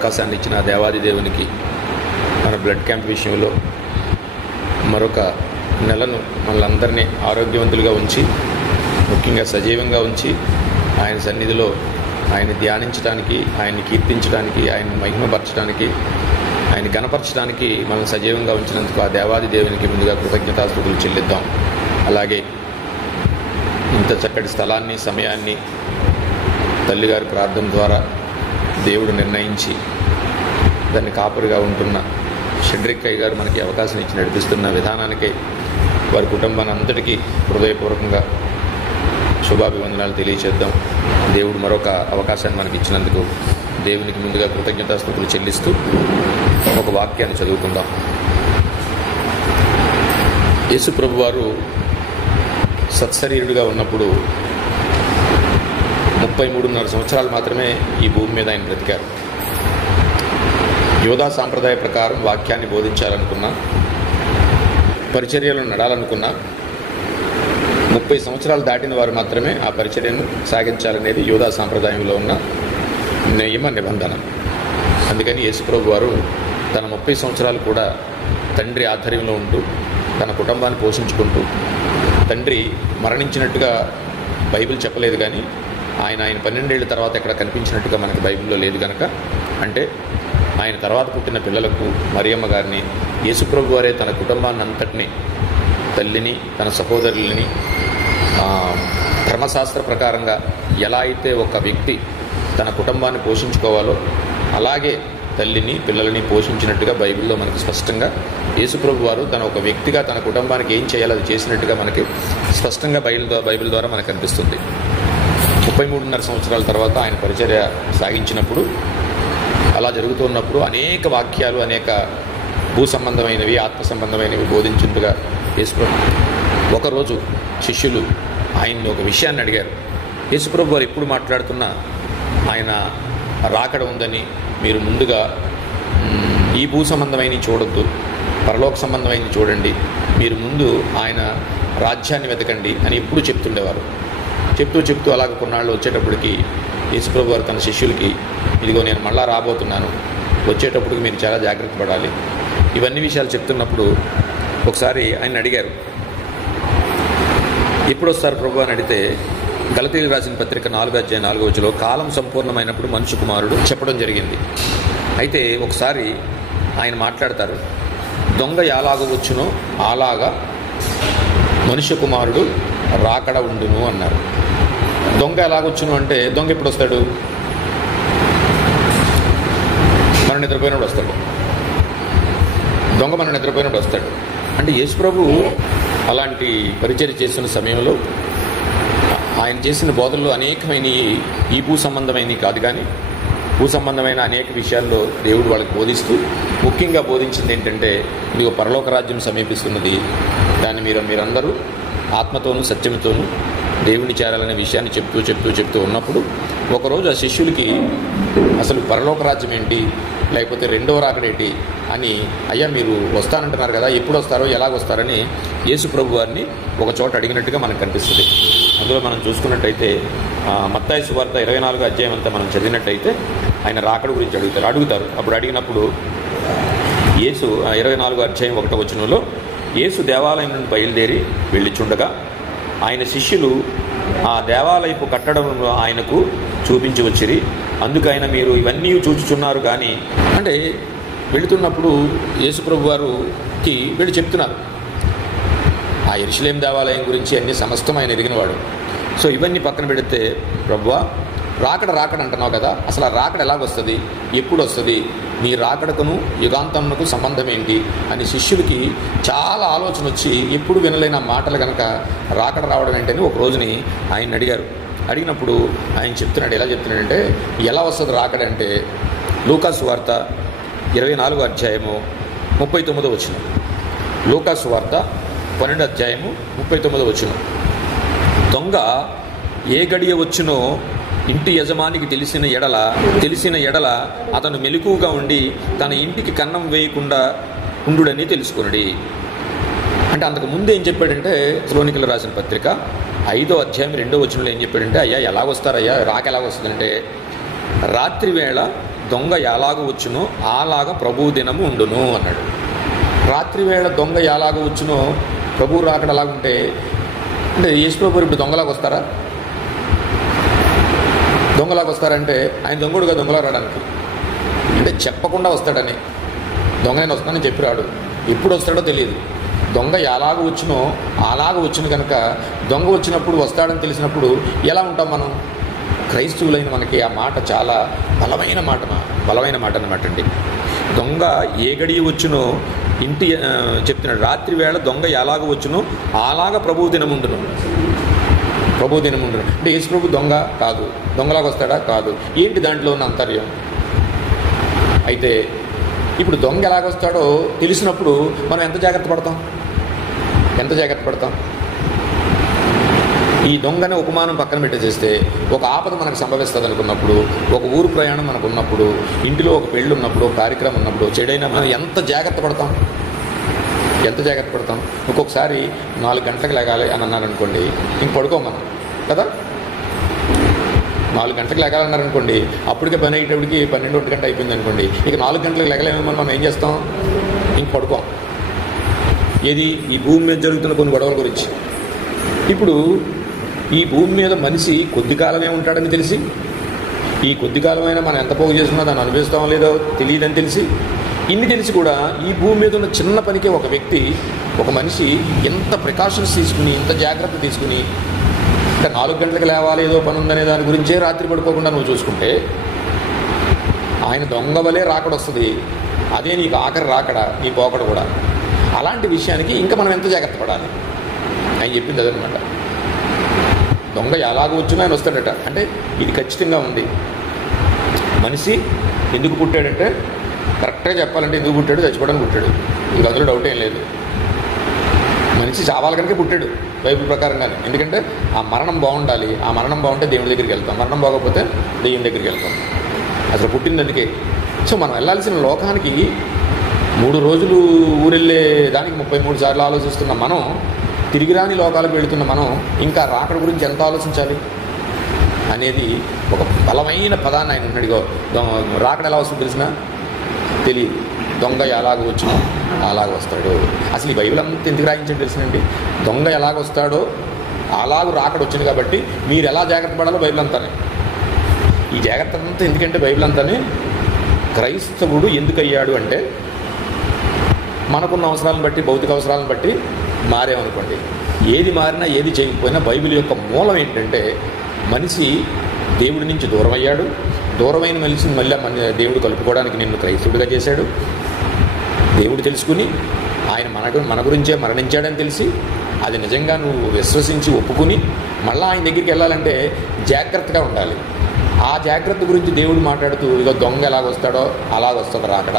అవకాశాన్ని ఇచ్చిన దేవాది దేవునికి మన బ్లడ్ క్యాంప్ విషయంలో మరొక నెలను మనలందరినీ ఆరోగ్యవంతులుగా ఉంచి, ముఖ్యంగా సజీవంగా ఉంచి, ఆయన సన్నిధిలో ఆయన ధ్యానించడానికి, ఆయన్ని కీర్తించడానికి, ఆయన్ని మహిమపరచడానికి, ఆయన గణపరచడానికి మనం సజీవంగా ఉంచినందుకు ఆ దేవాది దేవునికి ముందుగా కృతజ్ఞతాస్తుతులు చెల్లిద్దాం. అలాగే ఇంత చక్కటి స్థలాన్ని, సమయాన్ని తల్లిగారి ప్రార్థన ద్వారా దేవుడు నిర్ణయించి దాన్ని కాపురిగా ఉంటున్న షడ్రిక్కయ్య గారు మనకి అవకాశం ఇచ్చి నడిపిస్తున్న విధానానికై వారి కుటుంబాన్ని అంతటికీ హృదయపూర్వకంగా శుభాభివందనాలు తెలియచేద్దాం. దేవుడు మరొక అవకాశాన్ని మనకి ఇచ్చినందుకు దేవునికి ముందుగా కృతజ్ఞతాస్తుతులు చెల్లిస్తూ ఒక వాక్యాన్ని చదువుకుందాం. యేసు ప్రభువారు సత్శరీరుడిగా ఉన్నప్పుడు 33.5 సంవత్సరాలు మాత్రమే ఈ భూమి మీద ఆయన బ్రతికారు. యోధా సాంప్రదాయ ప్రకారం వాక్యాన్ని బోధించాలనుకున్నా, పరిచర్యలను నడాలనుకున్నా 30 సంవత్సరాలు దాటిన వారు మాత్రమే ఆ పరిచర్యను సాగించాలనేది యోధా సాంప్రదాయంలో ఉన్న నియమ నిబంధన. అందుకని యేసుప్రభు వారు తన 30 సంవత్సరాలు కూడా తండ్రి ఆధ్వర్యంలో ఉంటూ తన కుటుంబాన్ని పోషించుకుంటూ, తండ్రి మరణించినట్టుగా బైబిల్ చెప్పలేదు, కానీ ఆయన 12 ఏళ్ల తర్వాత ఎక్కడ కనిపించినట్టుగా మనకి బైబిల్లో లేదు కనుక, అంటే ఆయన తర్వాత పుట్టిన పిల్లలకు మరియమ్మ గారిని యేసుప్రభు వారే తన కుటుంబాన్ని అంతటినీ, తల్లిని, తన సహోదరులని ధర్మశాస్త్ర ప్రకారంగా ఎలా అయితే ఒక వ్యక్తి తన కుటుంబాన్ని పోషించుకోవాలో అలాగే తల్లిని, పిల్లలని పోషించినట్టుగా బైబిల్లో మనకి స్పష్టంగా యేసుప్రభు వారు తన ఒక వ్యక్తిగా తన కుటుంబానికి ఏం చేయాలో అది చేసినట్టుగా మనకి స్పష్టంగా బైబిల్ ద్వారా మనకు కనిపిస్తుంది. 33.5 సంవత్సరాల తర్వాత ఆయన పరిచర్య సాగించినప్పుడు, అలా జరుగుతున్నప్పుడు అనేక వాక్యాలు, అనేక భూ సంబంధమైనవి, ఆత్మ సంబంధమైనవి బోధించుండగా యేసుప్రభు ఒకరోజు శిష్యులు ఆయన్ని ఒక విషయాన్ని అడిగారు. యేసుప్రభు వారు ఎప్పుడు మాట్లాడుతున్నా ఆయన రాకడ ఉందని, మీరు ముందుగా ఈ భూ సంబంధమైనవి చూడొద్దు, పరలోక సంబంధమైనవి చూడండి, మీరు ముందు ఆయన రాజ్యాన్ని వెతకండి అని ఎప్పుడు చెప్తుండేవారు. చెప్తూ అలాగ కొన్నాళ్ళు వచ్చేటప్పటికి యేసుప్రభు వారు తన శిష్యులకి, ఇదిగో నేను మళ్ళా రాబోతున్నాను, వచ్చేటప్పటికి మీరు చాలా జాగ్రత్త పడాలి, ఇవన్నీ విషయాలు చెప్తున్నప్పుడు ఒకసారి ఆయన అడిగారు, ఎప్పుడు వస్తారు ప్రభు అని అడిగితే, గలతీయులకు రాసిన పత్రిక 4:4 కాలం సంపూర్ణమైనప్పుడు మనుష్య కుమారుడు చెప్పడం జరిగింది. అయితే ఒకసారి ఆయన మాట్లాడతారు, దొంగ ఎలాగ వచ్చునో అలాగా మనుష్య కుమారుడు రాకడ ఉండును అన్నారు. దొంగ ఎలాగొచ్చును అంటే, దొంగ ఎప్పుడు వస్తాడు? మనం నిద్రపోయినప్పుడు వస్తాడు. దొంగ మనం నిద్రపోయినప్పుడు వస్తాడు. అంటే యేసుప్రభు అలాంటి పరిచర్య చేస్తున్న సమయంలో ఆయన చేసిన బోధనలు అనేకమైన ఈ భూ సంబంధమైనవి కాదు, కానీ భూ సంబంధమైన అనేక విషయాల్లో దేవుడు వాళ్ళకి బోధిస్తూ ముఖ్యంగా బోధించింది ఏంటంటే, ఇదిగో పరలోక రాజ్యం సమీపిస్తున్నది, దాన్ని మీరందరూ ఆత్మతోనూ సత్యంతోనూ దేవుని చేరాలనే విషయాన్ని చెప్తూ ఉన్నప్పుడు ఒకరోజు ఆ శిష్యులకి అసలు పరలోక రాజ్యం ఏంటి, లేకపోతే రెండవ రాకడేంటి అని, అయ్యా మీరు వస్తానంటున్నారు కదా, ఎప్పుడు వస్తారో ఎలాగొస్తారని యేసుప్రభు వారిని ఒక చోట అడిగినట్టుగా మనకు కనిపిస్తుంది. అందులో మనం చూసుకున్నట్టయితే మత్తయి సువార్త 24వ అధ్యాయం అంతా మనం చదివినట్టయితే ఆయన రాకడ గురించి అడుగుతారు. అప్పుడు అడిగినప్పుడు యేసు 24వ అధ్యాయం 1వ వచనంలో, యేసు దేవాలయం నుండి బయలుదేరి వెళ్ళిచుండగా ఆయన శిష్యులు ఆ దేవాలయపు కట్టడం ఆయనకు చూపించి వచ్చిరి, అందుకైనా మీరు ఇవన్నీ చూచుచున్నారు. కానీ అంటే వెళుతున్నప్పుడు యేసుప్రభు వారికి వెళ్ళి చెప్తున్నారు ఆ యెరూషలేం దేవాలయం గురించి, అన్ని సమస్తం ఆయన ఎదిగినవాడు. సో ఇవన్నీ పక్కన పెడితే, ప్రభువా రాకడ అంటున్నావు కదా, అసలు ఆ రాకడ ఎలాగొస్తుంది, ఎప్పుడు వస్తుంది, నీ రాకడకును యుగాంతమునకు సంబంధం ఏంటి అని శిష్యులకి చాలా ఆలోచన వచ్చి, ఎప్పుడు వినలేని మాటలు కనుక రాకడ రావడం ఏంటని ఒక రోజుని ఆయన అడిగారు. అడిగినప్పుడు ఆయన చెప్తున్నాడు, ఎలా చెప్తున్నాడంటే, ఎలా వస్తుంది రాకడ అంటే, లూకా సువార్త 24వ అధ్యాయము 39వ వచనం, లూకా సువార్త 12వ అధ్యాయము 39వ వచనం, దొంగ ఏ గడియ వచ్చునో ఇంటి యజమానికి తెలిసిన ఎడల అతను మెలకువగా ఉండి తన ఇంటికి కన్నం వేయకుండా ఉండుడని తెలుసుకున్నాడు. అంటే అంతకు ముందు ఏం చెప్పాడంటే, తెస్సలోనికీయులకు రాసిన పత్రిక 5వ అధ్యాయం 2వ వచనంలో ఏం చెప్పాడంటే, అయ్యా ఎలా వస్తారయ్యా, రాక ఎలా వస్తుందంటే, రాత్రి వేళ దొంగ ఎలాగ వచ్చునో అలాగ ప్రభు దినము ఉండును అన్నాడు. రాత్రి వేళ దొంగ ఎలాగ వచ్చునో ప్రభు రాకడ అలాగుంటే అంటే యేసు ప్రభు ఇప్పుడు దొంగలాగా వస్తారా? దొంగలాగా వస్తారంటే ఆయన దొంగడుగా దొంగలా రావడానికి అంటే చెప్పకుండా వస్తాడని. దొంగ నేను వస్తానని చెప్పి రాడు, ఎప్పుడు వస్తాడో తెలియదు. దొంగ ఎలాగ వచ్చునో అలాగ వచ్చిన కనుక దొంగ వచ్చినప్పుడు వస్తాడని తెలిసినప్పుడు ఎలా ఉంటాం మనం? క్రైస్తవులైన మనకి ఆ మాట చాలా బలమైన మాట అన్నమాట అండి. దొంగ ఏ గడియ వచ్చునో ఇంటి చెప్తున్నాడు, రాత్రి వేళ దొంగ ఎలాగ వచ్చునో అలాగ ప్రభు దినముండును. అంటే యేసు ప్రభు దొంగ కాదు, దొంగలాగా వస్తాడా? కాదు. ఏంటి దాంట్లో ఉన్న అంతర్యం? అయితే ఇప్పుడు దొంగ ఎలాగొస్తాడో తెలిసినప్పుడు మనం ఎంత జాగ్రత్త పడతాం? ఈ దొంగనే ఉపమానం పక్కన పెట్టేసేస్తే ఒక ఆపద మనకు సంభవిస్తుంది అనుకున్నప్పుడు, ఒక ఊరు ప్రయాణం మనకు ఉన్నప్పుడు, ఇంటిలో ఒక పెళ్ళి ఉన్నప్పుడు, ఒక కార్యక్రమం ఉన్నప్పుడు, చెడైనా మనం ఎంత జాగ్రత్త పడతాం? ఒక్కొక్కసారి 4 గంటలకు లెగాలి అని అన్నారనుకోండి, ఇంక పడుకోం మనం కదా. 4 గంటలకు లెగాలన్నారనుకోండి, అప్పటికే పని అయ్యేటప్పటికి 12 గంట అయిపోయింది అనుకోండి, ఇక 4 గంటలకు లెగలేమో మనం ఏం చేస్తాం? ఇంక పడుకోం. ఏది? ఈ భూమి మీద జరుగుతున్న కొన్ని గొడవల గురించి. ఇప్పుడు ఈ భూమి మీద మనిషి కొద్ది కాలమే ఉంటాడని తెలిసి, ఈ కొద్ది కాలమైనా మనం ఎంత పోగు చేసుకున్నా దాన్ని అనుభవిస్తామో లేదో తెలియదని తెలిసి, ఇన్ని తెలిసి కూడా ఈ భూమి మీద ఉన్న చిన్న పనికే ఒక మనిషి ఎంత ప్రికాషన్స్ తీసుకుని, ఇంత జాగ్రత్త తీసుకుని, అంటే 4 గంటలకు లేవాలి ఏదో పని ఉందనే దాని గురించే రాత్రి పడుకోకుండా నువ్వు చూసుకుంటే ఆయన దొంగ వలే రాకడొస్తుంది. అదే నీకు ఆఖరి రాకడ, నీ పోకడ కూడా. అలాంటి విషయానికి ఇంకా మనం ఎంత జాగ్రత్త పడాలి? ఆయన చెప్పింది అదనమాట. దొంగ ఎలాగ వచ్చినా ఆయన వస్తాడట. అంటే ఇది ఖచ్చితంగా ఉంది. మనిషి ఎందుకు పుట్టాడంటే, కరెక్ట్గా చెప్పాలంటే ఎందుకు పుట్టాడు? చచ్చిపోవడానికి పుట్టాడు. ఇంక అందులో డౌట్ ఏం లేదు. మనిషి చావాలి కనుక పుట్టాడు బైబిల్ ప్రకారంగానే. ఎందుకంటే ఆ మరణం బాగుండాలి. ఆ మరణం బాగుంటే దేవుడి దగ్గరికి వెళ్తాం, మరణం బాగోకపోతే దెయ్యం దగ్గరికి వెళ్తాం. అసలు పుట్టింది అందుకే. సో మనం వెళ్ళాల్సిన లోకానికి 3 రోజులు ఊరెళ్ళే దానికి 33 సార్లు ఆలోచిస్తున్న మనం, తిరిగి రాని లోకాలకు వెళుతున్న మనం ఇంకా రాకడ గురించి ఎంత ఆలోచించాలి అనేది ఒక బలమైన పదాన్ని ఆయన ఉన్నాడుగో. రాకడ ఎలా వస్తుందో తెలిసినా తెలియదు. దొంగ ఎలాగ వచ్చినా అలాగ వస్తాడు. అసలు ఈ బైబిల్ అంతా ఎందుకు రాయించండి తెలిసినండి? దొంగ ఎలాగ వస్తాడో అలాగ రాకడ వచ్చింది కాబట్టి మీరు ఎలా జాగ్రత్త పడాలో బైబిల్ అంతానే. ఈ జాగ్రత్త అంతా ఎందుకంటే బైబిల్ అంతానే క్రైస్తవుడు ఎందుకు అయ్యాడు అంటే, మనకున్న అవసరాలను బట్టి, భౌతిక అవసరాలను బట్టి మారేమనుకోండి. ఏది మారినా ఏది చేయకపోయినా బైబిల్ యొక్క మూలం ఏంటంటే, మనిషి దేవుడి నుంచి దూరం అయ్యాడు. దూరమైన మనిషిని మళ్ళీ దేవుడు కలుపుకోవడానికి నిన్ను క్రైస్తవుడిగా చేశాడు. దేవుడు తెలుసుకుని ఆయన మన గురించే మరణించాడని తెలిసి అది నిజంగా నువ్వు విశ్వసించి ఒప్పుకుని మళ్ళీ ఆయన దగ్గరికి వెళ్ళాలంటే జాగ్రత్తగా ఉండాలి. ఆ జాగ్రత్త గురించి దేవుడు మాట్లాడుతూ ఇదో దొంగ ఎలాగొస్తాడో అలాగొస్తుంది రాకడ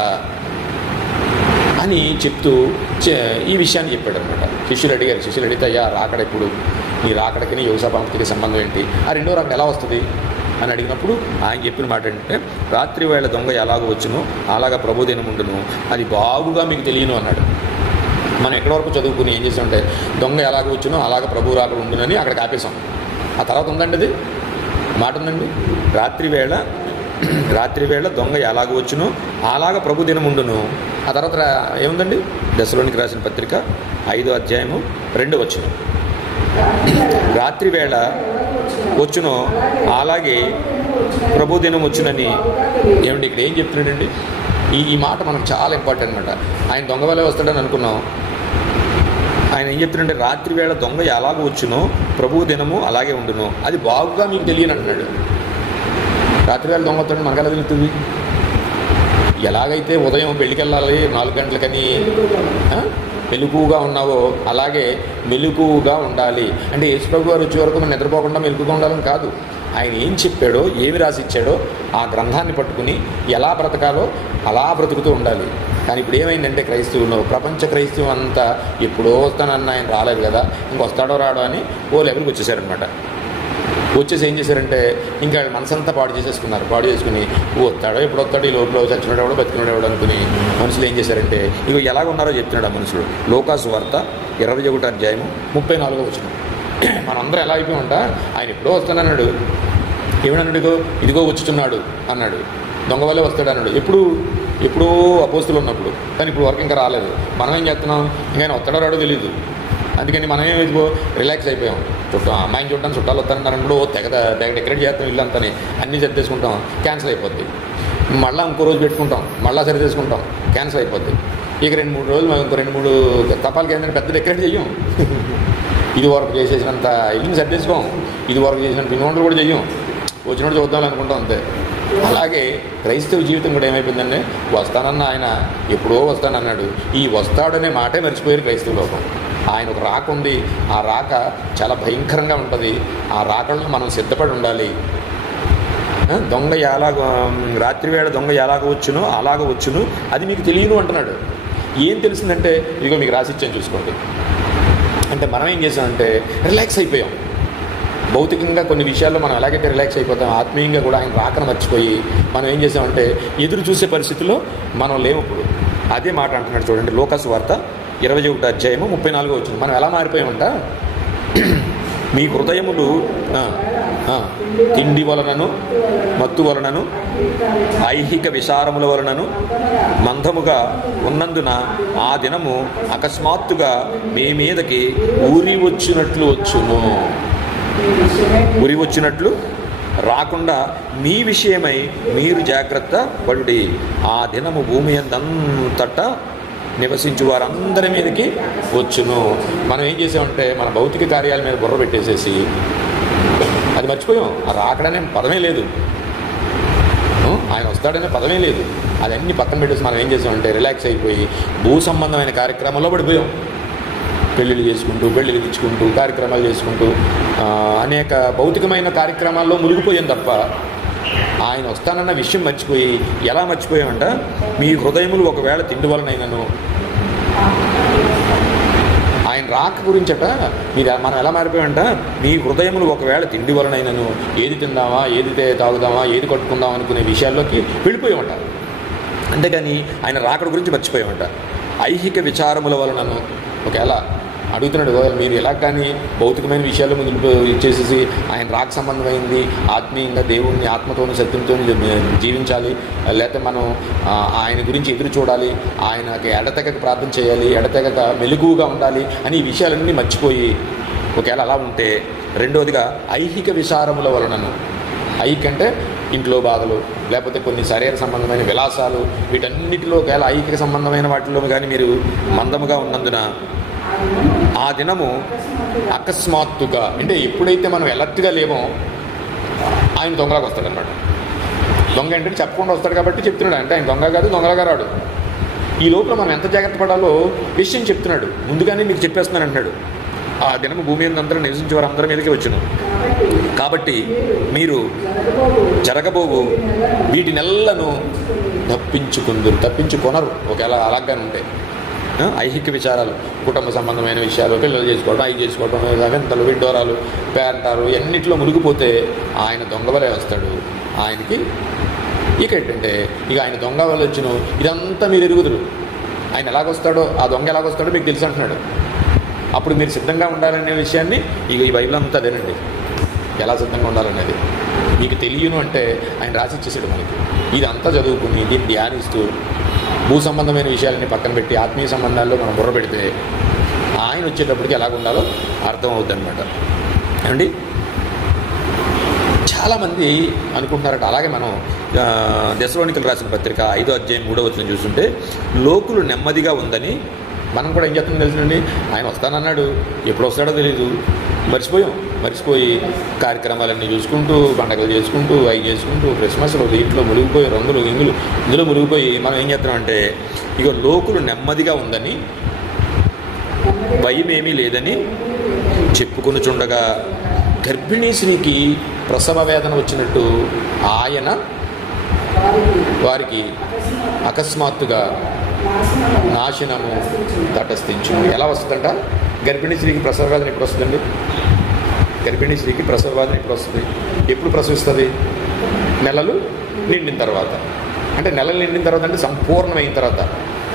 అని చెప్తూ ఈ విషయాన్ని చెప్పాడు అనమాట. శిష్యులు అడిగితే అయ్యా రాకడ ఎప్పుడు? నీ రాకడకి నీ యోసేపుకి సంబంధం ఏంటి? ఆ రెండో రాకడ ఎలా వస్తుంది అని అడిగినప్పుడు ఆయన చెప్పిన మాట ఏంటంటే, రాత్రి వేళ దొంగ ఎలాగ వచ్చును అలాగ ప్రభు దినం ఉండును, అది బాగుగా మీకు తెలియను అన్నాడు. మనం ఎక్కడి వరకు చదువుకుని ఏం చేసామంటే, దొంగ ఎలాగ వచ్చునో అలాగ ప్రభు రాకడ ఉండునని అక్కడికి ఆపేసాం. ఆ తర్వాత ఉందండి అది మాట ఉందండి, రాత్రి వేళ దొంగ ఎలాగ వచ్చునో అలాగ ప్రభు దినం ఉండును. ఆ తర్వాత ఏముందండి? దశలోనికి రాసిన పత్రిక 5వ అధ్యాయము 2వ వచనం, రాత్రి వేళ వచ్చునో అలాగే ప్రభు దినం వచ్చునని. ఏమండి ఇక్కడ ఏం చెప్తున్నాడండి? ఈ మాట మనకు చాలా ఇంపార్టెంట్ అనమాట. ఆయన దొంగ వల్లే వస్తాడని అనుకున్నాం. ఆయన ఏం చెప్తున్నాడంటే, రాత్రి వేళ దొంగ ఎలాగ వచ్చునో ప్రభు దినము అలాగే ఉండును, అది బాగుగా మీకు తెలియని అంటున్నాడు. రాత్రి వేళ దొంగ వస్తాడని మనకు ఎలా తెలుస్తుంది? ఎలాగైతే ఉదయం పెళ్ళికి వెళ్ళాలి 4 గంటలకని మెలకువగా ఉన్నావో అలాగే మెలకువగా ఉండాలి. అంటే యేసు ప్రభు గారు వచ్చే వరకు మనం నిద్రపోకుండా మెలకువగా ఉండాలని కాదు. ఆయన ఏం చెప్పాడో, ఏమి రాసిచ్చాడో ఆ గ్రంథాన్ని పట్టుకుని ఎలా బ్రతకాలో అలా బ్రతుకుతూ ఉండాలి. కానీ ఇప్పుడు ఏమైందంటే, క్రైస్తవులు, ప్రపంచ క్రైస్తవం అంతా ఎప్పుడో వస్తానన్న ఆయన రాలేదు కదా, ఇంకొస్తాడో రాడో అని ఓ లెవెల్కి వచ్చేసారనమాట. వచ్చేసి ఏం చేశారంటే, ఇంకా మనసంతా పాడు చేసుకుని వస్తాడో ఎప్పుడు వస్తాడో, ఈ లోపల చచ్చినోడెవడో బతికినోడెవడో అనుకుని మనుషులు ఏం చేశారంటే, ఇక ఎలాగ ఉన్నారో చెప్తున్నాడు ఆ మనుషులు. లోకాసు వార్త 21వ అధ్యాయము 34వ వచనం. మనందరం ఎలా అయిపోయామంట, ఆయన ఎప్పుడో వస్తానన్నాడు, ఏమన్నాడు? ఇదిగో వచ్చుచున్నాడు అన్నాడు. దొంగ వల్లే వస్తాడు అన్నాడు. ఎప్పుడూ అపోస్తులు ఉన్నప్పుడు, కానీ ఇప్పుడు వరకు ఇంకా రాలేదు. మనం ఏం చేస్తున్నాం, ఇంకా వస్తాడో రాడో తెలియదు. అందుకని మనం ఏమో రిలాక్స్ అయిపోయాం. అమ్మాయిని చూడడానికి చుట్టాలు వస్తారన్నారన్నప్పుడు తెగ డెకరేట్ చేస్తాం, ఇల్లు అంతా అన్నీ సరిదేసుకుంటాం, క్యాన్సిల్ అయిపోద్ది. మళ్ళీ ఇంకో రోజు పెట్టుకుంటాం, మళ్ళీ సరిదేసుకుంటాం, క్యాన్సిల్ అయిపోద్ది. ఇక 2-3 రోజులు మనం ఇంకో 2-3 తపాలకి ఏంటంటే పెద్ద డెకరేట్ చెయ్యం. ఇది వరకు చేసేసినంత ఇల్లుని సరిదేసుకోం, ఇది వరకు చేసినంత ఇన్వంటలు కూడా చెయ్యం, వచ్చినట్టు చూద్దాం అనుకుంటాం అంతే. అలాగే క్రైస్తవ జీవితం కూడా ఏమైపోయిందంటే, వస్తానన్న ఆయన ఎప్పుడో వస్తానన్నాడు, ఈ వస్తాడనే మాటే మర్చిపోయారు క్రైస్తవ లోకం. ఆయన ఒక రాక ఉంది, ఆ రాక చాలా భయంకరంగా ఉంటుంది. ఆ రాకలో మనం సిద్ధపడి ఉండాలి. దొంగ రాత్రివేళ దొంగ ఎలాగ వచ్చునో అలాగ వచ్చును, అది మీకు తెలియను అంటున్నాడు. ఏం తెలిసిందంటే, ఇదిగో మీకు రాసిచ్చాను చూసుకోండి. అంటే మనం ఏం చేసామంటే రిలాక్స్ అయిపోయాం. భౌతికంగా కొన్ని విషయాల్లో మనం ఎలాగైతే రిలాక్స్ అయిపోతాం, ఆత్మీయంగా కూడా ఆయన రాకను మర్చిపోయి మనం ఏం చేసామంటే ఎదురు చూసే పరిస్థితిలో మనం లేవు. ఇప్పుడు అదే మాట అంటున్నాడు చూడండి, లోకాసు వార్త 21వ అధ్యాయము 34వ వచనం. మనం ఎలా మారిపోయామంట, మీ హృదయములు తిండి వలనను మత్తు వలనను ఐహిక విచారముల వలనను మందముగా ఉన్నందున ఆ దినము అకస్మాత్తుగా మీ మీదకి ఊరి వచ్చినట్లు రాకుండా మీ విషయమై మీరు జాగ్రత్త పడుడి. ఆ దినము భూమి అంతటా నివసించు వారందరి మీదకి వచ్చును. మనం ఏం చేసామంటే మన భౌతిక కార్యాల మీద బుర్ర పెట్టేసేసి అది మర్చిపోయాం. ఆ రాకడనే పదమే లేదు, ఆయన వస్తాడనే పదమే లేదు. అదన్నీ పక్కన పెట్టేసి మనం ఏం చేసామంటే రిలాక్స్ అయిపోయి భూ సంబంధమైన కార్యక్రమాల్లో పడిపోయాం. పెళ్ళిళ్ళు చేసుకుంటూ, పెళ్ళిళ్ళు తెచ్చుకుంటూ, కార్యక్రమాలు చేసుకుంటూ అనేక భౌతికమైన కార్యక్రమాల్లో మునిగిపోయాం తప్ప ఆయన వస్తానన్న విషయం మర్చిపోయి, ఎలా మర్చిపోయామంట, మీ హృదయములు ఒకవేళ తిండి వలనైనను, ఆయన రాక గురించట మనం ఎలా మారిపోయామంట, మీ హృదయములు ఒకవేళ తిండి వలనైనను, ఏది తిందామా, ఏది తాగుదామా, ఏది కట్టుకుందాం అనుకునే విషయాల్లోకి వెళ్ళిపోయామంట. అంతేగాని ఆయన రాకడ గురించి మర్చిపోయామంట. ఐహిక విచారముల వలనను, ఒకవేళ అడుగుతున్నాడు మీరు ఎలా కానీ భౌతికమైన విషయాల్లో ముందు ఇచ్చేసేసి ఆయన రాక సంబంధమైంది ఆత్మీయంగా దేవుణ్ణి ఆత్మతోనూ సత్యంతో జీవించాలి, లేకపోతే మనం ఆయన గురించి ఎదురు చూడాలి, ఆయనకి ఎడతెగక ప్రార్థన చేయాలి, ఎడతెగక మెలకువగా ఉండాలి అని ఈ విషయాలన్నీ మర్చిపోయి ఒకవేళ అలా ఉంటే, రెండోదిగా ఐహిక విచారముల వలనను, ఐహిక అంటే ఇంట్లో బాధలు, లేకపోతే కొన్ని శరీర సంబంధమైన విలాసాలు, వీటన్నిటిలో ఒకవేళ ఐహిక సంబంధమైన వాటిలో కానీ మీరు మందముగా ఉన్నందున ఆ దినము అకస్మాత్తుగా, అంటే ఎప్పుడైతే మనం ఎలర్ట్గా లేమో ఆయన దొంగలాగా వస్తాడన్నమాట. దొంగ అంటే చెప్పకుండా వస్తాడు కాబట్టి చెప్తున్నాడు, అంటే ఆయన దొంగ కాదు, దొంగలాగా రాడు. ఈ లోపల మనం ఎంత జాగ్రత్త పడాలో విషయం చెప్తున్నాడు, ముందుగానే మీకు చెప్పేస్తున్నాను అంటున్నాడు. ఆ దినము భూమి అందరూ నివసించే వారు అందరి మీదకి వచ్చును. కాబట్టి మీరు జరగబోవు వీటినెల్లను తప్పించుకొనరు ఒకవేళ అలాగానే ఉంటాయి. ఐహిక విచారాలు, కుటుంబ సంబంధమైన విషయాలు, పిల్లలు చేసుకోవడం, అవి చేసుకోవడం, వెంతలు, విడ్డోరాలు, పేరంటారు, ఎన్నిట్లో మునిగిపోతే ఆయన దొంగ వలే వస్తాడు. ఆయనకి ఇక ఏంటంటే ఇక ఆయన దొంగ వల్ల వచ్చిన ఇదంతా మీరు ఎరుగుదురు. ఆయన ఎలాగొస్తాడో, ఆ దొంగ ఎలాగొస్తాడో మీకు తెలిసి అంటున్నాడు. అప్పుడు మీరు సిద్ధంగా ఉండాలనే విషయాన్ని ఇక ఈ బైబిల్ అంతా అదేనండి, ఎలా సిద్ధంగా ఉండాలనేది మీకు తెలియను అంటే ఆయన రాసి ఇచ్చేసాడు మనకి. ఇదంతా చదువుకుని దీన్ని ధ్యానిస్తూ భూ సంబంధమైన విషయాలని పక్కన పెట్టి ఆత్మీయ సంబంధాల్లో మనం బుర్ర పెడితే ఆయన వచ్చేటప్పటికి ఎలాగ ఉండాలో అర్థం అవుతుంది అనమాట. ఏమండి, చాలామంది అనుకుంటున్నారట. అలాగే మనం దెస్సలోనికీయులకు రాసిన పత్రిక 5వ అధ్యాయం 3వ వచనం చూస్తుంటే, లోకులు నెమ్మదిగా ఉందని మనం కూడా ఏం చేస్తాం తెలుసునండి, ఆయన వస్తానన్నాడు, ఎప్పుడు వస్తాడో తెలియదు, మర్చిపోయి కార్యక్రమాలన్నీ చూసుకుంటూ, పండగలు చేసుకుంటూ, అవి చేసుకుంటూ, క్రిస్మస్లో దీంట్లో మునిగిపోయి, రంగులు గింగులు ఇందులో మునిగిపోయి మనం ఏం చేస్తున్నామంటే, ఇక లోకులు నెమ్మదిగా ఉందని, భయమేమీ లేదని చెప్పుకొనుచుండగా గర్భిణీ స్త్రీకి ప్రసవ వేదన వచ్చినట్టు ఆయన వారికి అకస్మాత్తుగా నాశనము తటస్థించు. ఎలా వస్తుందంట, గర్భిణీ స్త్రీకి ప్రసవ వేదన ఎప్పుడు వస్తుందండి? గర్భిణీ స్త్రీకి ప్రసవ వేదన ఎప్పుడు వస్తుంది? ఎప్పుడు ప్రసవిస్తుంది? నెలలు నిండిన తర్వాత. అంటే నెలలు నిండిన తర్వాత అంటే సంపూర్ణమైన తర్వాత.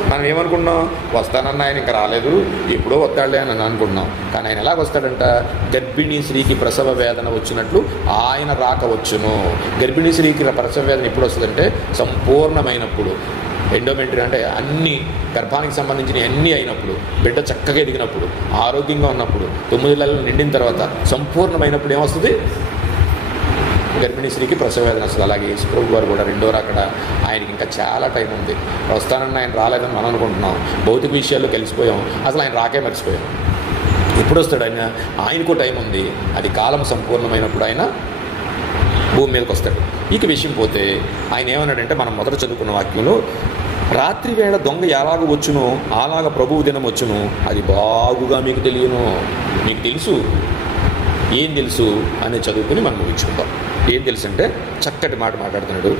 మనం ఏమనుకున్నాం, వస్తానన్న ఆయన ఇంకా రాలేదు, ఎప్పుడో వస్తాడులే అని అనుకున్నాం. కానీ ఆయన ఎలాగ వస్తాడంట, గర్భిణీ స్త్రీకి ప్రసవ వేదన వచ్చినట్లు ఆయన రాకవచ్చును. గర్భిణీ స్త్రీకి ప్రసవ వేదన ఎప్పుడు వస్తుందంటే సంపూర్ణమైనప్పుడు, ఎండోమెట్రీ అంటే అన్ని గర్భానికి సంబంధించిన అన్నీ అయినప్పుడు, బిడ్డ చక్కగా ఎదిగినప్పుడు, ఆరోగ్యంగా ఉన్నప్పుడు, 9 నెలలు నిండిన తర్వాత సంపూర్ణమైనప్పుడు ఏమొస్తుంది, గర్భిణీ స్త్రీకి ప్రసవ వేదన వస్తుంది. అలాగే యేసుప్రభు వారు కూడా రెండో రాకడ ఆయనకి ఇంకా చాలా టైం ఉంది. వస్తానన్న ఆయన రాలేదని మనం అనుకుంటున్నాం, భౌతిక విషయాల్లో కలిసిపోయాం, అసలు ఆయన రాకే మర్చిపోయాం. ఎప్పుడు వస్తాడు ఆయన, ఆయనకు టైం ఉంది, అది కాలం సంపూర్ణమైనప్పుడు ఆయన భూమి మీదకి వస్తాడు. ఇక విషయం పోతే ఆయన ఏమన్నాడంటే, మనం మొదట చదువుకున్న వాక్యంలో, రాత్రి వేళ దొంగ ఎలాగ వచ్చునో అలాగ ప్రభువు దినం వచ్చును, అది బాగుగా మీకు తెలియను. మీకు తెలుసు, ఏం తెలుసు అని చదువుకుని మనం ముగించుకుందాం. ఏం తెలుసు అంటే చక్కటి మాట మాట్లాడుతున్నాడు.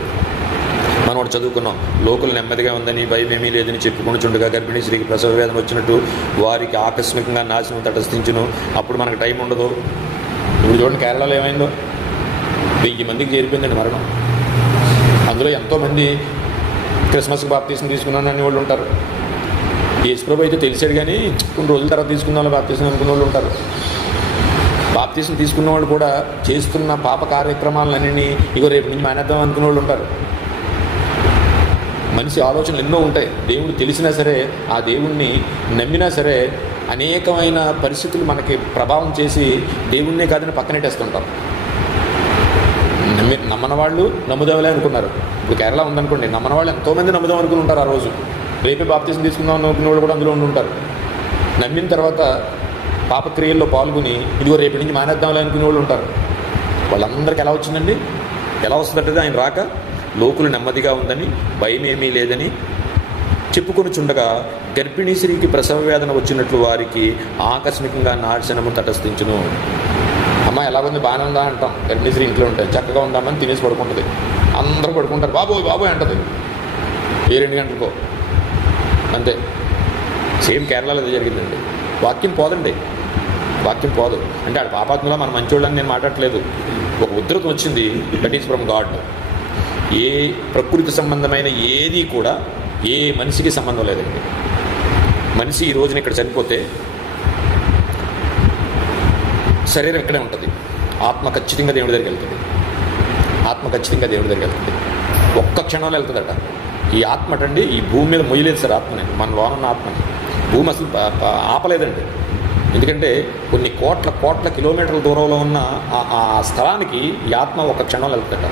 మనం ఒకటి చదువుకున్నాం, లోకులు నెమ్మదిగా ఉందని భయమేమీ లేదని చెప్పుకొని చుండగా గర్భిణీ స్త్రీకి ప్రసవ వేదన వచ్చినట్టు వారికి ఆకస్మికంగా నాశనం తటస్థించును, అప్పుడు మనకు టైం ఉండదు. ఇప్పుడు చూడండి కేరళలో ఏమైందో, 1000 మందికి చేరిపోయిందండి మరణం. అందులో ఎంతోమంది క్రిస్మస్కి బాప్తీసం తీసుకున్నాను అనే వాళ్ళు ఉంటారు. యేసుప్రభు అయితే తెలిసాడు కానీ కొన్ని రోజుల తర్వాత తీసుకున్న వాళ్ళు బాప్తీసం అనుకున్న వాళ్ళు ఉంటారు. బాప్తీసం తీసుకున్న వాళ్ళు కూడా చేస్తున్న పాప కార్యక్రమాలన్నీ ఇగో రేపు నుంచి మానేద్దాం అనుకున్న వాళ్ళు ఉంటారు. మనిషి ఆలోచనలు ఎన్నో ఉంటాయి. దేవుడు తెలిసినా సరే, ఆ దేవుణ్ణి నమ్మినా సరే, అనేకమైన పరిస్థితులు మనకి ప్రభావం చేసి దేవుణ్ణే కాదని పక్కనెట్టేస్తుంటారు. నమ్మన వాళ్ళు నమ్ముదామలే అనుకున్నారు. ఇప్పుడు కేరళ ఉందనుకోండి, నమ్మన వాళ్ళు ఎంతోమంది నమ్ముదాం అనుకుని ఉంటారు. ఆ రోజు రేపే బాప్తీసం తీసుకుందాం అనుకున్న వాళ్ళు కూడా అందులో ఉంటారు. నమ్మిన తర్వాత పాపక్రియల్లో పాల్గొని ఇదిగో రేపటి నుంచి మానేద్దాంలే అనుకునే వాళ్ళు ఉంటారు. వాళ్ళందరికీ ఎలా వచ్చిందండి, ఎలా వస్తుందంటే ఆయన రాక లోకులు నెమ్మదిగా ఉందని భయమేమీ లేదని చెప్పుకొని చుండగా గర్భిణీ స్త్రీకి ప్రసవ వేదన వచ్చినట్లు వారికి ఆకస్మికంగా నాశనము తటస్థించును. అమ్మ ఎలాగుంది, బాగానే ఉందా అంటాం. గర్భిణీ స్త్రీ ఇంట్లో ఉంటాయి, చక్కగా ఉందామని తినేసి పడుకుంటుంది. అందరూ పడుకుంటారు, బాబోయ్ బాబోయ్ అంటది. 2 గంటలకో అంతే. సేమ్ కేరళలో అది జరిగిందండి. వాక్యం పోదండి, వాక్యం పోదు. అంటే ఆడ పాపాత్మలో మనం మంచోళ్ళని నేను మాట్లాడట్లేదు. ఒక ఉధృతం వచ్చింది, దట్ ఈస్ ఫ్రమ్ గాడ్. ఏ ప్రకృతి సంబంధమైన ఏది కూడా ఏ మనిషికి సంబంధం లేదండి. మనిషి ఈ రోజున ఇక్కడ చనిపోతే శరీరం ఇక్కడే ఉంటుంది, ఆత్మ ఖచ్చితంగా దేవుడి దగ్గరికి వెళ్తుంది. ఆత్మ ఖచ్చితంగా దేవుడి దగ్గరికి వెళ్తుంది. ఒక్క క్షణంలో వెళ్తుందట. ఈ ఆత్మ అండి ఈ భూమి మీద మొయ్యలేదు సార్ ఆత్మని, మన లోనున్న ఆత్మని భూమి అసలు ఆపలేదండి. ఎందుకంటే కొన్ని కోట్ల కిలోమీటర్ల దూరంలో ఉన్న ఆ స్థలానికి ఈ ఆత్మ ఒక క్షణంలో వెళ్తుందట.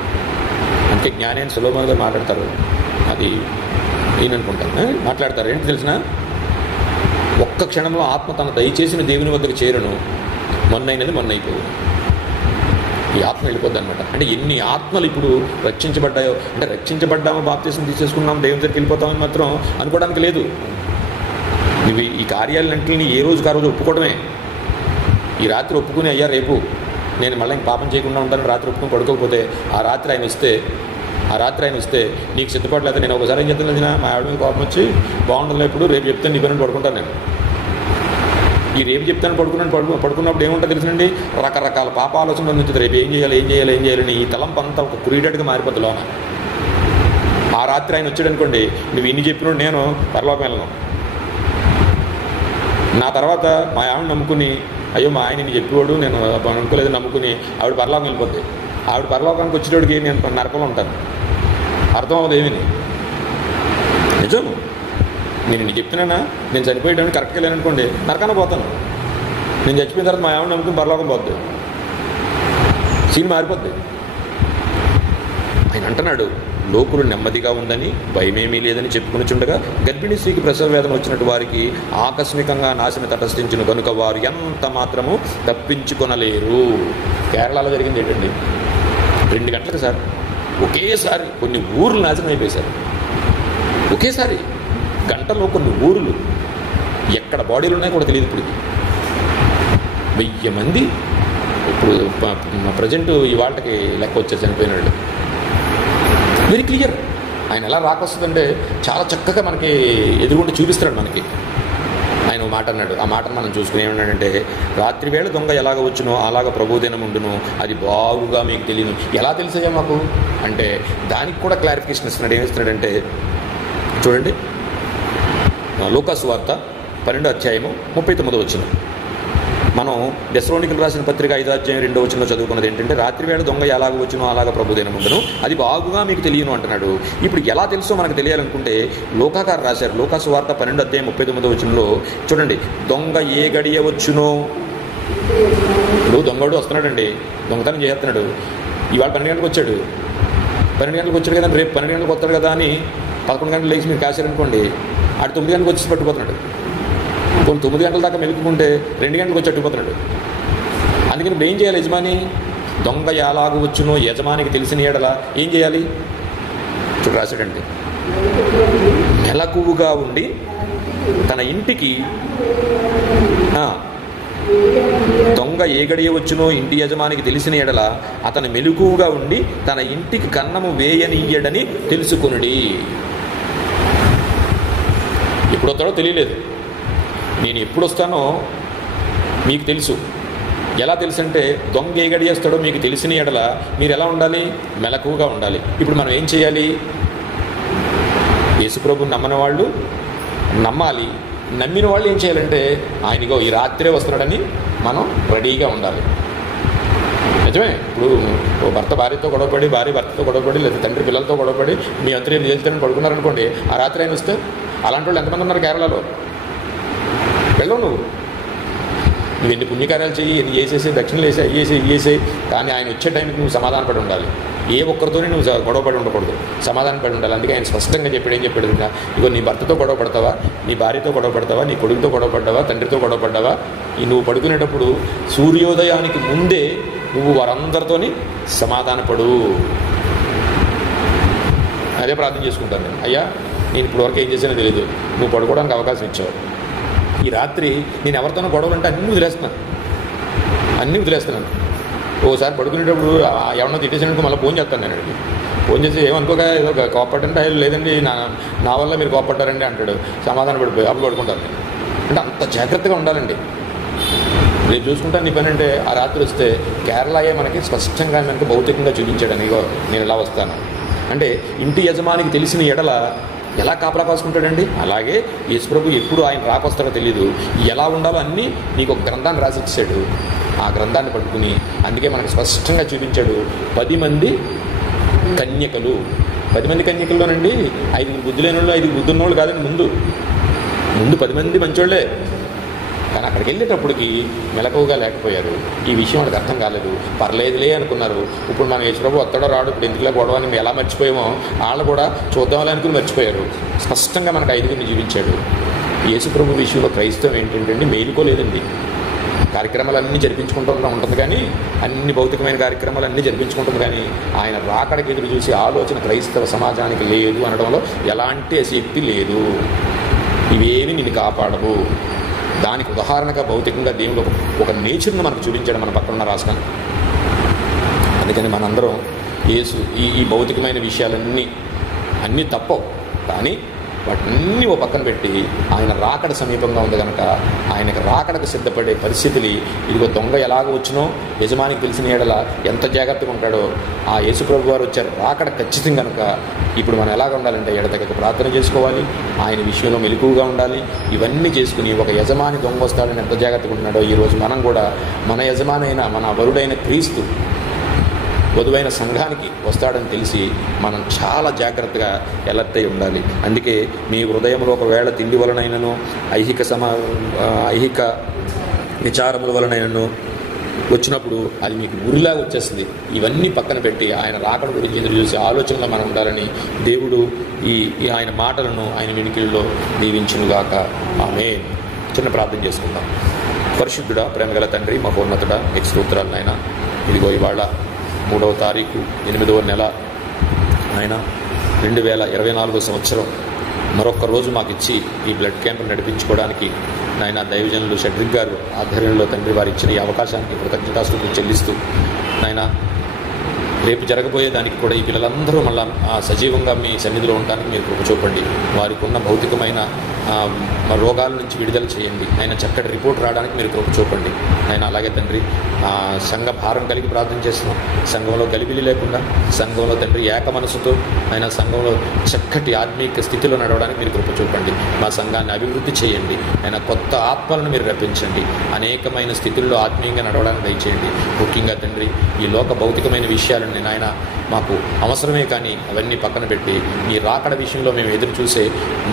అందుకే జ్ఞానేని సులభంగా మాట్లాడతారు, అది ఈయననుకుంటాను మాట్లాడతారు. ఏంటి తెలిసిన, ఒక్క క్షణంలో ఆత్మ తన దయచేసిన దేవుని వద్దకు చేరును, మొన్నైనది మొన్నైపోవు. ఈ ఆత్మ వెళ్ళిపోద్ది అనమాట. అంటే ఎన్ని ఆత్మలు ఇప్పుడు రక్షించబడ్డాయో, అంటే రక్షించబడ్డామో బాప్తీసం తీసేసుకున్నాము దేవుని దగ్గరికి వెళ్ళిపోతామని మాత్రం అనుకోవడానికి లేదు. ఇవి ఈ కార్యాలన్నింటినీ ఏ రోజుకి ఆ రోజు ఒప్పుకోవడమే. ఈ రాత్రి ఒప్పుకుని అయ్యా రేపు నేను మళ్ళీ పాపం చేయకుండా ఉంటాను రాత్రి ఒప్పుకొని పడుకోకపోతే, ఆ రాత్రి ఆయన ఇస్తే నీకు సిద్ధపడలేదు. నేను ఒకసారి ఏం చెప్తాను, మా ఆవిడ మీద కోపం వచ్చి బాగుండదు, ఇప్పుడు రేపు చెప్తాను నీ పని పడుకుంటాను. నేను ఈ రేపు చెప్తాను పడుకున్నప్పుడు ఏముంటుంది తెలుసునండి, రకరకాల పాప ఆలోచనలు నుంచి రేపు ఏం చేయాలని ఈ తలంపు అంతా ఒక క్రియేటెడ్గా మారిపోద్ది లోన. ఆ రాత్రి ఆయన వచ్చాడనుకోండి, నువ్వు ఇన్ని చెప్పినప్పుడు నేను పరలోకం వెళ్ళను. నా తర్వాత మా ఆవిడ నమ్ముకుని, అయ్యో మా ఆయన చెప్పేవాడు నేను అనుకోలేదు నమ్ముకుని ఆవిడ పరలోకం వెళ్ళిపోద్ది. ఆవిడ పరలోకానికి వచ్చేటోడికి నేను నరకంలో ఉంటాను. అర్థం అవ్వదు ఏమీ. నిజం, నేను నీకు చెప్తున్నానా, నేను చనిపోయేటానికి కరెక్ట్గా లేననుకోండి నరకాన పోతాను. నేను చచ్చిపోయిన తర్వాత మా ఆవిడ నమ్ముకుని పరలోకం పోద్ది, సీన్ మారిపోద్ది. ఆయన అంటున్నాడు, లోకులు నెమ్మదిగా ఉందని భయమేమీ లేదని చెప్పుకుని చుండగా గర్భిణీ స్త్రీకి ప్రసవ వేదన వచ్చినట్టు వారికి ఆకస్మికంగా నాశనం తటస్థించిన కనుక వారు ఎంత మాత్రము తప్పించుకొనలేరు. కేరళలో జరిగింది ఏంటండి, 2 గంటలకు సార్ ఒకేసారి కొన్ని ఊర్లు నాశనం అయిపోయేశారు. ఒకేసారి గంటలో కొన్ని ఊర్లు ఎక్కడ బాడీలు ఉన్నాయో కూడా తెలియదు. ఇప్పుడు 1000 మంది ఇప్పుడు ప్రజెంట్ ఇవాళకి లెక్క వచ్చారు చనిపోయిన వాళ్ళు. Very clear. ఆయన ఎలా రాకొస్తుందంటే చాలా చక్కగా మనకి ఎదురుగుండి చూపిస్తాడు మనకి. ఆయన ఒక మాట అన్నాడు, ఆ మాటను మనం చూసుకుని ఏమన్నాడంటే, రాత్రి వేళ దొంగ ఎలాగ వచ్చునో అలాగ ప్రభుదినం ఉండును, అది బాగుగా మీకు తెలియను. ఎలా తెలిసాయో మాకు అంటే దానికి కూడా క్లారిఫికేషన్ ఇస్తున్నాడు. ఏమిస్తున్నాడంటే చూడండి, లూకాసు వార్త 12వ అధ్యాయము 39వ వచనం. మనం దెస్సలోనికీయులకు రాసిన పత్రిక 5వ అధ్యాయం 2వ వచనంలో చదువుకున్నది ఏంటంటే, రాత్రివేళ దొంగ ఎలాగ వచ్చునో అలాగ ప్రభు దినముండును, అది బాగుగా మీకు తెలియను అంటున్నాడు. ఇప్పుడు ఎలా తెలుసో మనకు తెలియాలనుకుంటే లూకాగారు రాశారు. లూకాసు వార్త 12వ అధ్యాయం 39వ వచనంలో చూడండి, దొంగ ఏ గడియ వచ్చునో. ఇప్పుడు దొంగడు వస్తున్నాడండి, దొంగతనం చేస్తున్నాడు. ఇవాళ 12 గంటలకు వచ్చాడు, 12 గంటలకు వచ్చాడు కదా, రేపు 12 గంటలకు వస్తాడు కదా అని 11 గంటలు లేచి మీరు కాశారనుకోండి, ఆడు 9 గంటలకు వచ్చి పట్టుకుపోతున్నాడు. కొన్ని 9 గంటల దాకా మెలుకుంటే 2 గంటలకు వచ్చి అట్టుకుపోతున్నాడు. అందుకని ఇప్పుడు ఏం చేయాలి యజమాని? దొంగ ఎలాగూ వచ్చునో యజమానికి తెలిసిన ఎడల ఏం చేయాలి? చూడు రాశాడండి, మెలకువగా ఉండి తన ఇంటికి దొంగ ఏ గడియ వచ్చునో ఇంటి యజమానికి తెలిసిన ఎడల అతను మెలకువగా ఉండి తన ఇంటికి కన్నము వేయనీయడని తెలుసుకునుడి. ఎప్పుడు వస్తాడో తెలియలేదు, నేను ఎప్పుడు వస్తానో మీకు తెలుసు. ఎలా తెలుసు అంటే, దొంగ ఏ గడియేస్తాడో మీకు తెలిసిన ఎడల మీరు ఎలా ఉండాలి? మెలకువగా ఉండాలి. ఇప్పుడు మనం ఏం చేయాలి? యేసుప్రభుని నమ్మని వాళ్ళు నమ్మాలి, నమ్మిన వాళ్ళు ఏం చేయాలంటే ఆయనగో ఈ రాత్రే వస్తున్నాడని మనం రెడీగా ఉండాలి. నిజమే. ఇప్పుడు భర్త భార్యతో గొడవపడి, భార్య భర్తతో గొడవపడి, లేదా తండ్రి పిల్లలతో గొడవపడి మీ అంతరే నిలిచారని పడుకున్నారనుకోండి, ఆ రాత్రి ఆయన వస్తే అలాంటి వాళ్ళు ఎంతమంది ఉన్నారు కేరళలో? వెళ్ళవు నువ్వు ఎన్ని పుణ్యకార్యాలు చెయ్యి, ఎన్ని చేసేసి, దక్షిణలు వేసి, అయ్యేసి ఇయ్యేసాయి, కానీ ఆయన వచ్చే టైంకి నువ్వు సమాధానపడి ఉండాలి. ఏ ఒక్కరితోనే నువ్వు గొడవపడి ఉండకూడదు, సమాధానపడి ఉండాలి. అందుకే ఆయన స్పష్టంగా చెప్పాడు. ఏం చెప్పాడు? ఇంకా ఇగో నీ భర్తతో గొడవ పడతావా, నీ భార్యతో గొడవ పడతావా, నీ కొడుకుతో గొడవ పడ్డావా, తండ్రితో గొడవ పడ్డావా, నువ్వు పడుకునేటప్పుడు సూర్యోదయానికి ముందే నువ్వు వారందరితోని సమాధానపడు. అదే ప్రార్థన చేసుకుంటాను నేను. అయ్యా, నేను ఇప్పుడు వరకు ఏం చేసానో తెలియదు, నువ్వు పడుకోవడానికి అవకాశం ఇచ్చావు. ఈ రాత్రి నేను ఎవరితోనో గొడవలు అంటే అన్నీ వదిలేస్తున్నాను. ఓసారి పడుకునేటప్పుడు ఎవరన్నా తిట్టేసినట్టు మళ్ళీ ఫోన్ చేస్తాను నేను. అడిగి ఫోన్ చేసి ఏమనుకోక ఏదో కోపట్టంటే లేదండి నా వల్ల మీరు కోపట్టారండి అంటాడు. సమాధానం పడిపోయి అప్పుడు పడుకుంటాను నేను. అంటే అంత జాగ్రత్తగా ఉండాలండి. రేపు చూసుకుంటాను నీ పని అంటే, ఆ రాత్రి వస్తే కేరళయే మనకి స్పష్టంగా మనకి భౌతికంగా చూపించాడు. ఇగో నేను ఎలా వస్తాను అంటే, ఇంటి యజమానికి తెలిసిన ఎడల ఎలా కాపలా కాసుకుంటాడండి. అలాగే యేసుప్రభు ఎప్పుడు ఆయన రాకొస్తాడో తెలియదు, ఎలా ఉండాలో అన్నీ నీకు ఒక గ్రంథాన్ని రాసి ఇచ్చాడు. ఆ గ్రంథాన్ని పట్టుకుని అందుకే మనకు స్పష్టంగా చూపించాడు. 10 మంది కన్యకలు. 10 మంది కన్యకల్లోనండి 5 బుద్ధి లేని వాళ్ళు, 5 బుద్ధి ఉన్నోళ్ళు కాదండి. ముందు 10 మంది మంచోళ్లే, కానీ అక్కడికి వెళ్ళేటప్పటికి మెలకువగా లేకపోయారు. ఈ విషయం వాళ్ళకి అర్థం కాలేదు, పర్లేదులే అనుకున్నారు. ఇప్పుడు మనం యేసుప్రభు వస్తాడో రాడు, ఇప్పుడు ఎందుకులా గొడవ అని మేము ఎలా మర్చిపోయామో వాళ్ళు కూడా చూద్దామని అనుకుని మర్చిపోయారు. స్పష్టంగా మనకు 5 జీవించాడు. యేసుప్రభు విషయంలో క్రైస్తవం ఏంటంటే మేలుకోలేదండి. కార్యక్రమాలన్నీ జరిపించుకుంటూ ఉంటుంది, కానీ అన్ని భౌతికమైన కార్యక్రమాలు అన్నీ జరిపించుకుంటుంది, కానీ ఆయన రాకడికి ఎదురు చూసి ఆలోచన క్రైస్తవ సమాజానికి లేదు అనడంలో ఎలాంటి శక్తి లేదు. ఇవేమి నిన్ను కాపాడవు. దానికి ఉదాహరణగా భౌతికంగా దేవుడు ఒక నేచర్ను మనకు చూపించాడు మన పక్కన ఉన్న రాష్ట్రాన్ని. అందుకని మనందరం యేసు ఈ భౌతికమైన విషయాలన్నీ తప్పవు, కానీ వాటిన్నీ ఓ పక్కన పెట్టి ఆయన రాకడ సమీపంగా ఉంది కనుక ఆయనకు రాకడకు సిద్ధపడే పరిస్థితులు, ఇదిగో దొంగ ఎలాగ వచ్చినో యజమానికి తెలిసిన ఏడల ఎంత జాగ్రత్తగా ఉంటాడో ఆ యేసుప్రభు వారు వచ్చారు. రాకడ ఖచ్చితంగా కనుక ఇప్పుడు మనం ఎలాగ ఉండాలంటే ఎడతెగక ప్రార్థన చేసుకోవాలి, ఆయన విషయంలో మెలకువగా ఉండాలి. ఇవన్నీ చేసుకుని ఒక యజమాని దొంగ వస్తాడని ఎంత జాగ్రత్తగా ఉంటున్నాడో ఈరోజు మనం కూడా మన యజమానైన మన వరుడైన క్రీస్తు వధువైన సంఘానికి వస్తాడని తెలిసి మనం చాలా జాగ్రత్తగా ఎలర్ట్ అయి ఉండాలి. అందుకే మీ హృదయంలో ఒకవేళ తిండి వలనైనను ఐహిక విచారముల వలనైనను వచ్చినప్పుడు అది మీకు ఉరిలాగా వచ్చేస్తుంది. ఇవన్నీ పక్కన పెట్టి ఆయన రాకడ గురించి ఎదురు చూసే ఆలోచనలో మనం ఉండాలని దేవుడు ఈ ఆయన మాటలను ఆయన వినికిడిలో దీవించునుగాక. ఆమేన్. చిన్న ప్రార్థన చేసుకుందాం. పరిశుద్ధుడా, ప్రేమగల తండ్రి, మహోన్నతుడా, నీకు స్తోత్రాలు నాయన. ఇదిగో ఇవాళ 3వ తారీఖు 8వ నెల ఆయన 2024 సంవత్సరం మరొక రోజు మాకు ఇచ్చి ఈ బ్లడ్ క్యాంప్ నడిపించుకోవడానికి నాయన దైవజనులు షడ్రిక్ గారు ఆధ్వర్యంలో తండ్రి వారు ఇచ్చిన ఈ అవకాశానికి కృతజ్ఞతాస్తుతులు చెల్లిస్తూ నాయన రేపు జరగబోయే దానికి కూడా ఈ పిల్లలందరూ మళ్ళా సజీవంగా మీ సన్నిధిలో ఉండడానికి మీరు కృప చూపండి. వారికి ఉన్న భౌతికమైన రోగాల నుంచి విడుదల చేయండి ఆయన, చక్కటి రిపోర్ట్ రావడానికి మీరు కృప చూపండి ఆయన. అలాగే తండ్రి సంఘ భారం కలిగి ప్రార్థన చేస్తున్నాం, సంఘంలో గలిబిలి లేకుండా, సంఘంలో తండ్రి ఏక మనసుతో ఆయన సంఘంలో చక్కటి ఆత్మీయ స్థితిలో నడవడానికి మీరు కృప చూపండి. మా సంఘాన్ని అభివృద్ధి చేయండి ఆయన, కొత్త ఆత్మలను మీరు రప్పించండి, అనేకమైన స్థితుల్లో ఆత్మీయంగా నడవడానికి దయచేయండి. ముఖ్యంగా తండ్రి ఈ లోక భౌతికమైన విషయాలని నాయన మాకు అవసరమే, కానీ అవన్నీ పక్కన పెట్టి నీ రాకడ విషయంలో మేము ఎదురు చూసే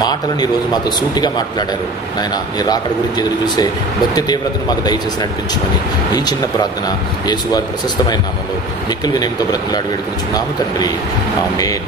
మాటలను ఈరోజు మాతో సూటిగా మాట్లాడారు నాయన. నీ రాకడ గురించి ఎదురు చూసే భక్తి తీవ్రతను మాకు దయచేసి నడిపించమని ఈ చిన్న ప్రార్థన యేసువారి ప్రశస్తమైన నామంలో మిక్కిలి వినయంతో బ్రతిమలాడి వేడుకొనుచున్నాము తండ్రి. ఆమేన్.